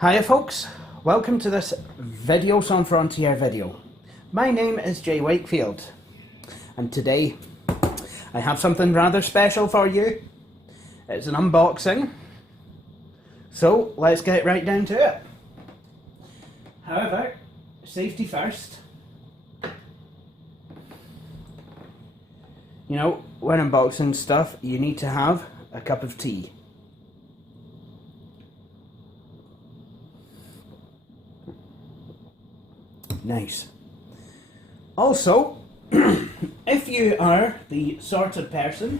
Hiya folks, welcome to this Videos on Frontier video. My name is Jay Wakefield and today I have something rather special for you. It's an unboxing, so let's get right down to it. However, safety first. You know, when unboxing stuff you need to have a cup of tea. Nice. Also, if you are the sort of person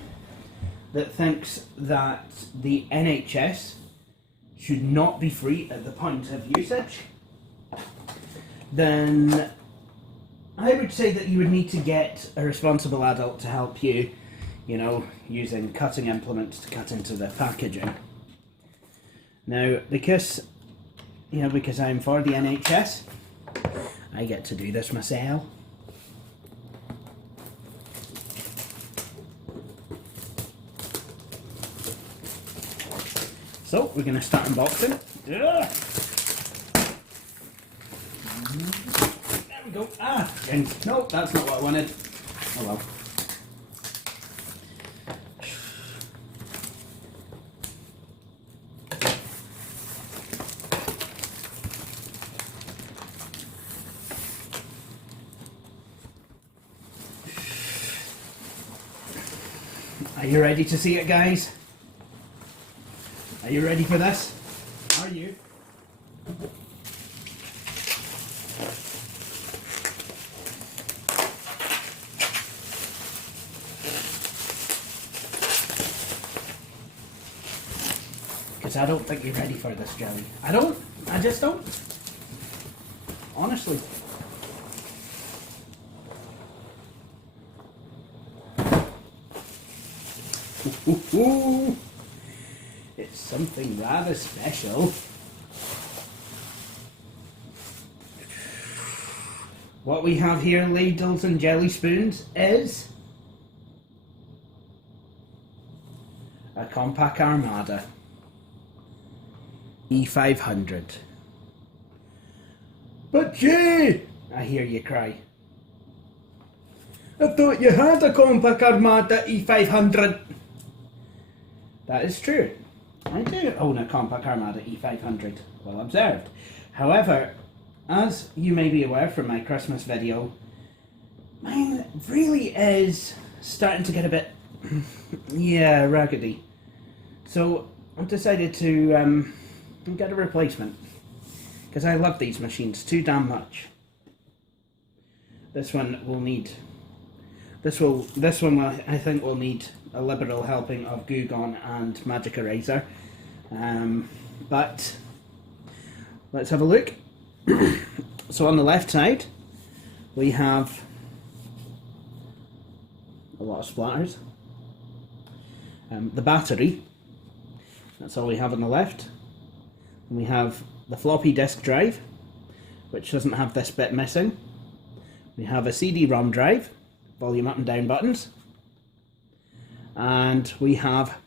that thinks that the NHS should not be free at the point of usage, then I would say that you would need to get a responsible adult to help you, you know, using cutting implements to cut into the packaging. Now, because I'm for the NHS, I get to do this myself. So we're going to start unboxing. There we go. And no, that's not what I wanted. Oh well. Are you ready to see it, guys? Are you ready for this? Are you? Because I don't think you're ready for this, Jelly. I just don't. Honestly. Ooh, it's something rather special. What we have here, ladles and jelly spoons, is a Compaq Armada E500. But Jay, I hear you cry. I thought you had a Compaq Armada E500. That is true. I do own a Compaq Armada E500, well observed. However, as you may be aware from my Christmas video, mine really is starting to get a bit, yeah, raggedy. So I've decided to get a replacement, because I love these machines too damn much. This one will need, this one I think will need a liberal helping of Goo Gone and Magic Eraser, but let's have a look. So on the left side we have a lot of splatters. The battery, that's all we have on the left. And we have the floppy disk drive, which doesn't have this bit missing. We have a CD-ROM drive, volume up and down buttons. And we have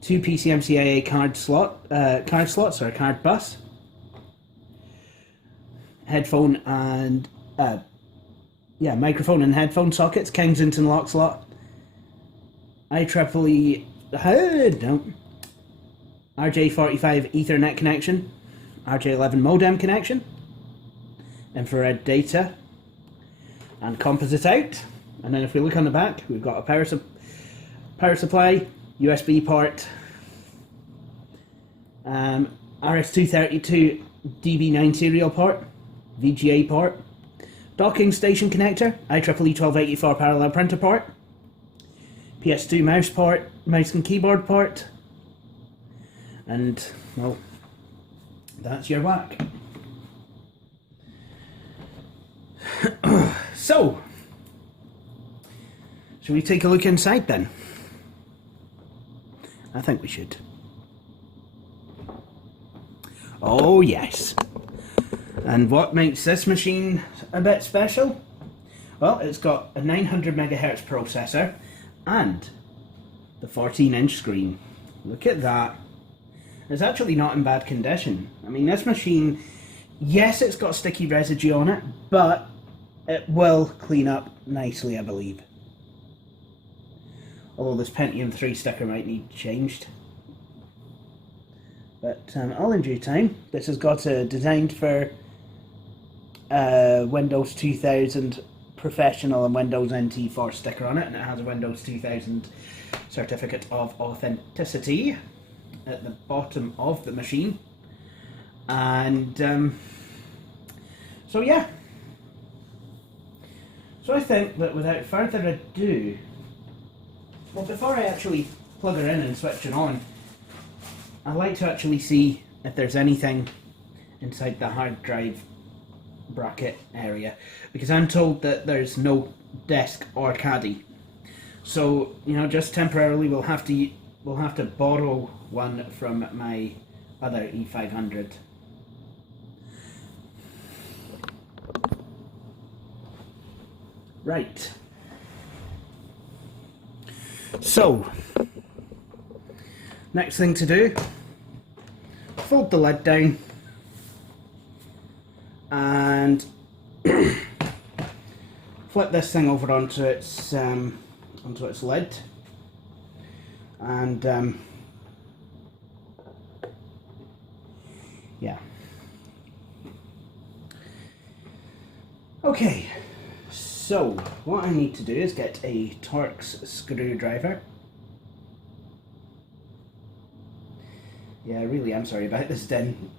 two PCMCIA card slots, or a card bus, headphone and microphone and headphone sockets, Kensington lock slot, IEEE RJ45 Ethernet connection, RJ11 modem connection, infrared data, and composite out. And then if we look on the back, we've got a power supply, USB port, RS232 DB9 serial port, VGA port, docking station connector, IEEE 1284 parallel printer port, PS2 mouse port, mouse and keyboard port, and, well, that's your whack. So, shall we take a look inside then? I think we should. Oh yes. And what makes this machine a bit special? Well, it's got a 900 MHz processor and the 14-inch screen. Look at that. It's actually not in bad condition. I mean, this machine, yes, it's got sticky residue on it, but it will clean up nicely, I believe. Although this Pentium 3 sticker might need changed. But all in due time. This has got a designed for Windows 2000 Professional and Windows NT 4 sticker on it, and it has a Windows 2000 certificate of authenticity at the bottom of the machine. And so yeah. So I think that without further ado, well, before I actually plug her in and switch it on, I'd like to actually see if there's anything inside the hard drive bracket area, because I'm told that there's no disk or caddy. So, you know, just temporarily we'll have to borrow one from my other E500. Right. So, next thing to do, fold the lid down and flip this thing over onto its lid, and yeah. Okay, so what I need to do is get a Torx screwdriver. Yeah, I really am sorry about this, Den.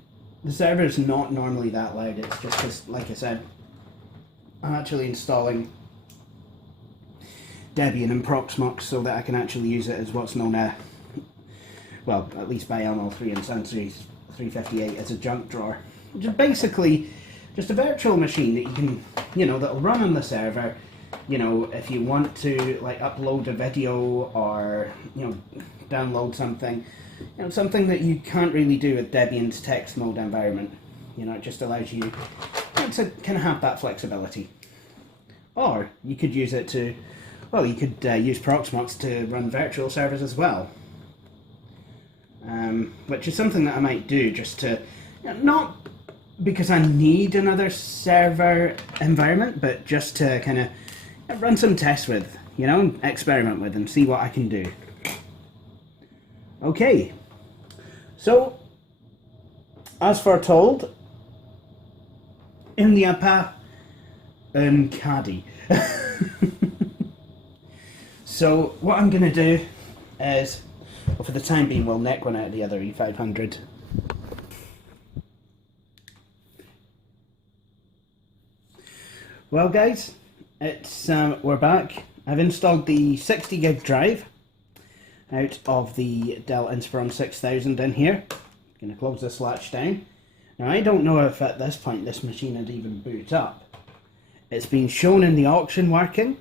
The server's not normally that loud, it's just because, like I said, I'm actually installing Debian and Proxmox so that I can actually use it as what's known as, well, at least by LML3 and Sound 358, as a junk drawer. Which is basically just a virtual machine that you can, you know, that'll run on the server. You know, if you want to, like, upload a video or, you know, download something, you know, something that you can't really do with Debian's text mode environment. You know, it just allows you to kind of have that flexibility. Or you could use it to, well, you could use Proxmox to run virtual servers as well. Which is something that I might do just to, you know, not because I need another server environment, but just to kind of run some tests with, you know, experiment with and see what I can do. Okay, so as foretold, in the apa caddy. So what I'm going to do is, well, for the time being, we'll neck one out of the other E500. Well, guys, it's we're back. I've installed the 60 gig drive out of the Dell Inspiron 6000 in here. Going to close this latch down. Now, I don't know if at this point this machine had even boot up. It's been shown in the auction working,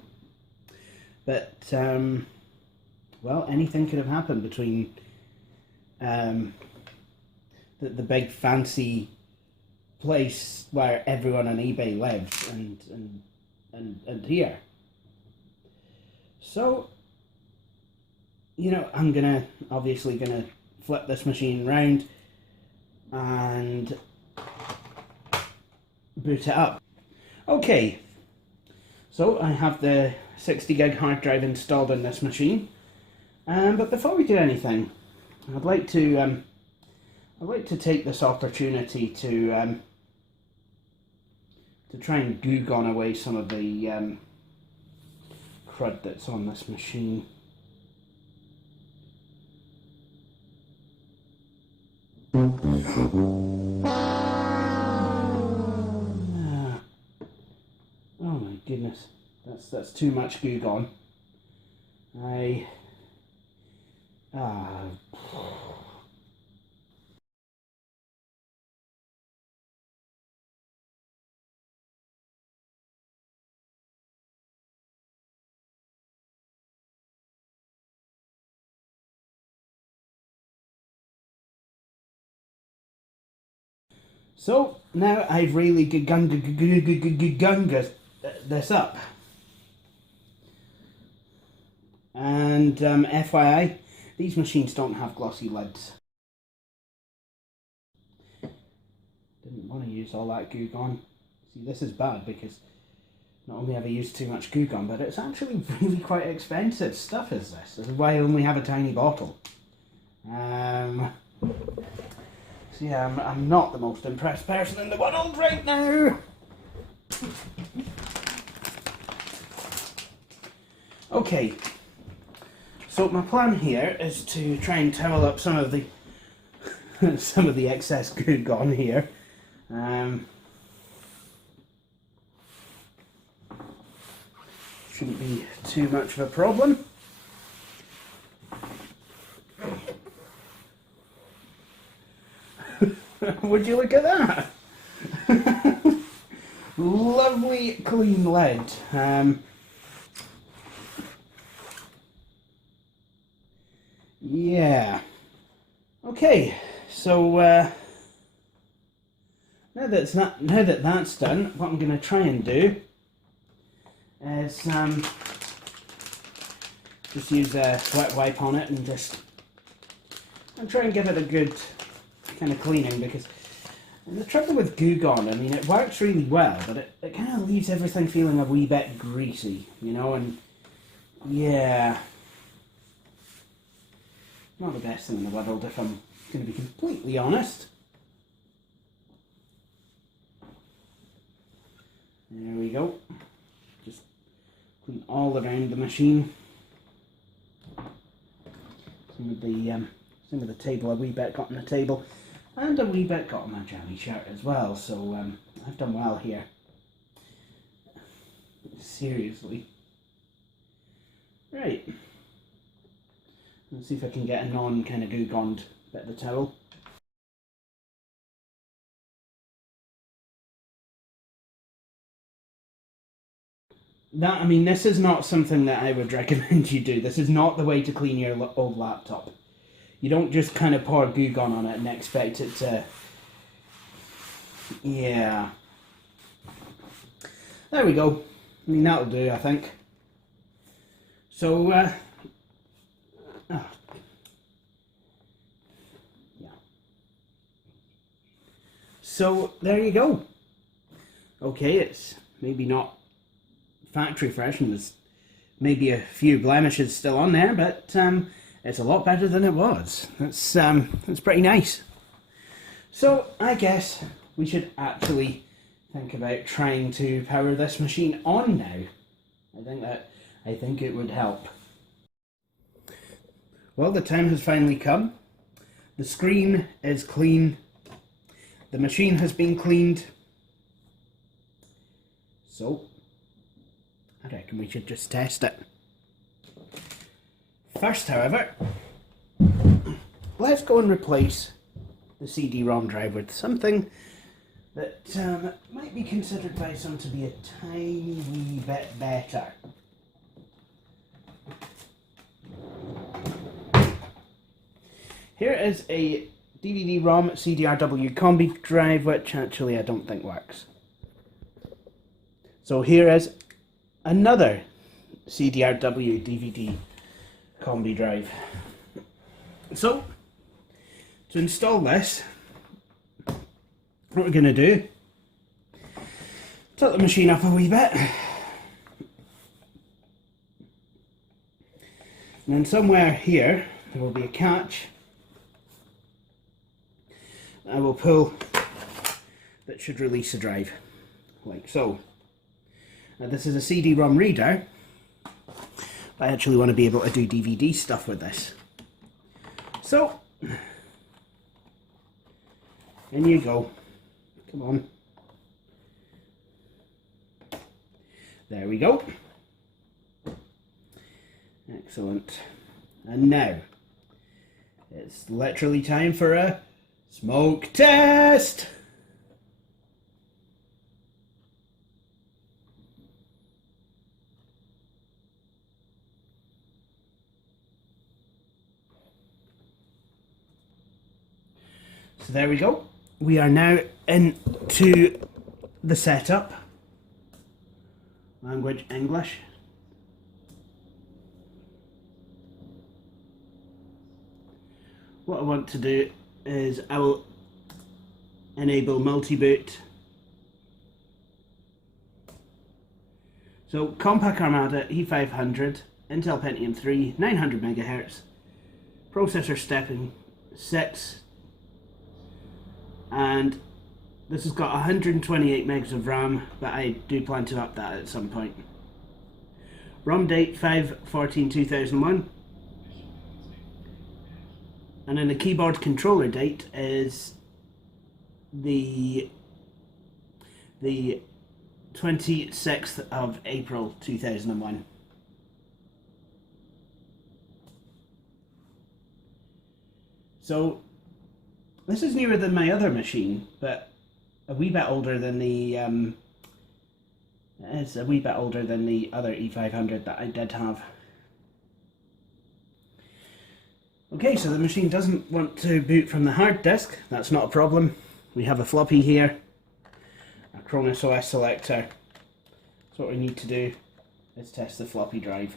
but well, anything could have happened between the big fancy place where everyone on eBay lives and here. So, you know, I'm obviously gonna flip this machine round and boot it up. Okay, so I have the 60 gig hard drive installed in this machine, but before we do anything, I'd like to take this opportunity to try and Google away some of the crud that's on this machine. Oh my goodness, that's too much goo gone. So now I've really gunned this up. And FYI, these machines don't have glossy lids. replace all that goo gone. See, this is bad because not only have I used too much goo gone, but it's actually really quite expensive stuff is this. This is why I only have a tiny bottle. So yeah, I'm not the most impressed person in the world right now. Okay, so my plan here is to try and towel up some of the excess goo gone here. Shouldn't be too much of a problem. Would you look at that? Lovely clean lead. Yeah. Okay, so now that that's done, what I'm going to try and do is just use a wet wipe on it and try and give it a good kind of cleaning, because the trouble with Goo Gone, I mean, it works really well, but it kind of leaves everything feeling a wee bit greasy, you know, and yeah, not the best thing in the world if I'm going to be completely honest. There we go. Just clean all around the machine. Some of the table, a wee bit got on the table, and a wee bit got on my jammy shirt as well. So I've done well here. Seriously. Right. Let's see if I can get a non-kind of goo-goned bit of the towel. I mean, this is not something that I would recommend you do. This is not the way to clean your old laptop. You don't just kind of pour Goo Gone on it and expect it to... Yeah. There we go. I mean, that'll do, I think. So, yeah. So, there you go. Okay, it's maybe not factory fresh, and there's maybe a few blemishes still on there, but it's a lot better than it was. That's pretty nice. So I guess we should actually think about trying to power this machine on now. I think it would help. Well, the time has finally come. The screen is clean. The machine has been cleaned. So I reckon we should just test it. First, however, let's go and replace the CD-ROM drive with something that might be considered by some to be a tiny wee bit better. Here is a DVD-ROM CDRW combi drive, which actually I don't think works. So here is another CDRW DVD combi drive. So, to install this, what we're going to do, tilt the machine up a wee bit, and then somewhere here there will be a catch I will pull that should release the drive, like so. Now this is a CD-ROM reader. I actually want to be able to do DVD stuff with this. So, in you go. Come on. There we go. Excellent. And now, it's literally time for a smoke test! So there we go. We are now into the setup. Language English. What I want to do is I will enable multi-boot So Compaq Armada E500, Intel Pentium 3, 900 MHz, processor stepping 6, and this has got 128 megs of RAM, but I do plan to up that at some point. ROM date 5/14/2001, and then the keyboard controller date is the 26th of April 2001. So this is newer than my other machine, but a wee bit older than the it's a wee bit older than the other E500 that I did have. Okay, so the machine doesn't want to boot from the hard disk. That's not a problem. We have a floppy here, Acronis OS Selector. So what we need to do is test the floppy drive.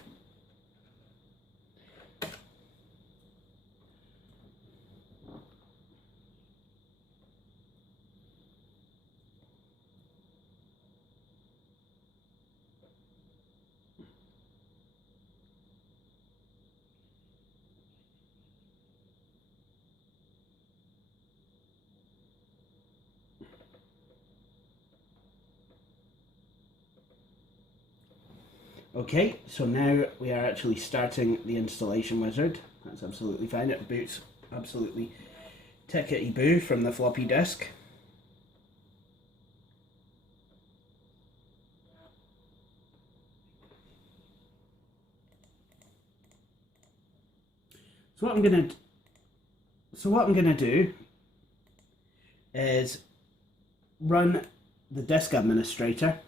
Okay, so now we are actually starting the installation wizard. That's absolutely fine. It boots absolutely tickety-boo from the floppy disk. So what I'm gonna do is run the disk administrator.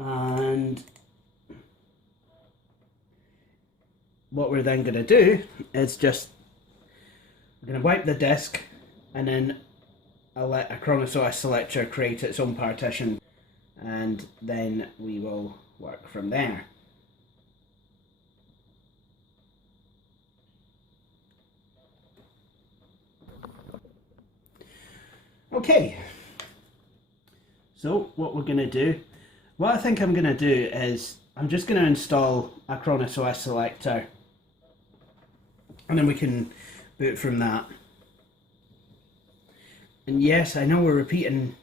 And what we're then going to do is we're going to wipe the disk, and then I'll let Acronis OS Selector create its own partition, and then we will work from there. Okay, so what we're going to do, what I think I'm going to do is I'm just going to install Acronis OS Selector, and then we can boot from that. And yes, I know we're repeating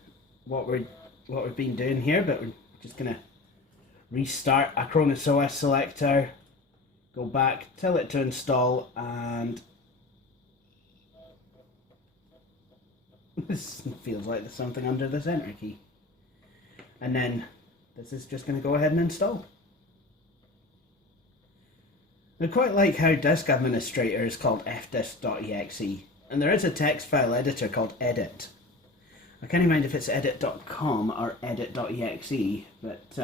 what we've been doing here, but we're just going to restart Acronis OS Selector, go back, tell it to install, and this feels like there's something under this enter key. And then this is just going to go ahead and install. I quite like how Disk Administrator is called fdisk.exe, and there is a text file editor called edit. I can't mind if it's edit.com or edit.exe, but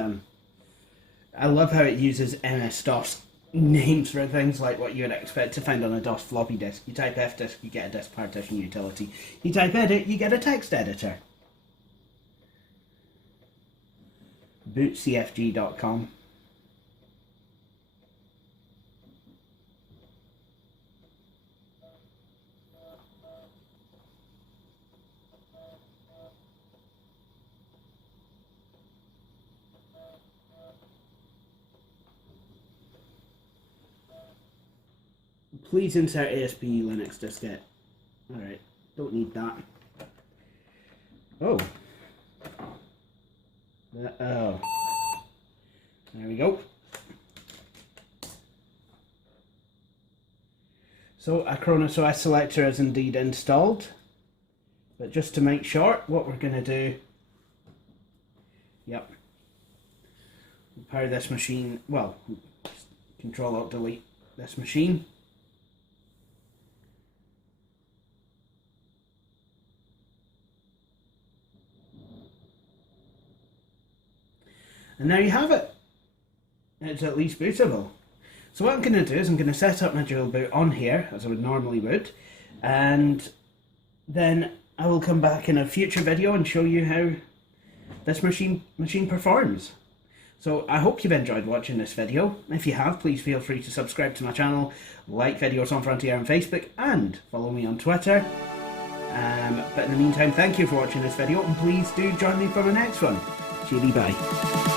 I love how it uses MS-DOS names for things like what you would expect to find on a DOS floppy disk. You type fdisk, you get a disk partition utility. You type edit, you get a text editor. bootcfg.com. Please insert ASP Linux diskette. Alright, don't need that. Oh. Oh. There we go. So Acronis OS Selector is indeed installed. But just to make sure, what we're going to do, yep, we'll power this machine, well, Control-Alt-Delete this machine. And there you have it. It's at least bootable. So what I'm going to do is I'm going to set up my dual boot on here, as I would normally would, and then I will come back in a future video and show you how this machine performs. So I hope you've enjoyed watching this video. If you have, please feel free to subscribe to my channel, like videos on Frontier on Facebook, and follow me on Twitter. But in the meantime, thank you for watching this video, and please do join me for the next one. Cheery bye.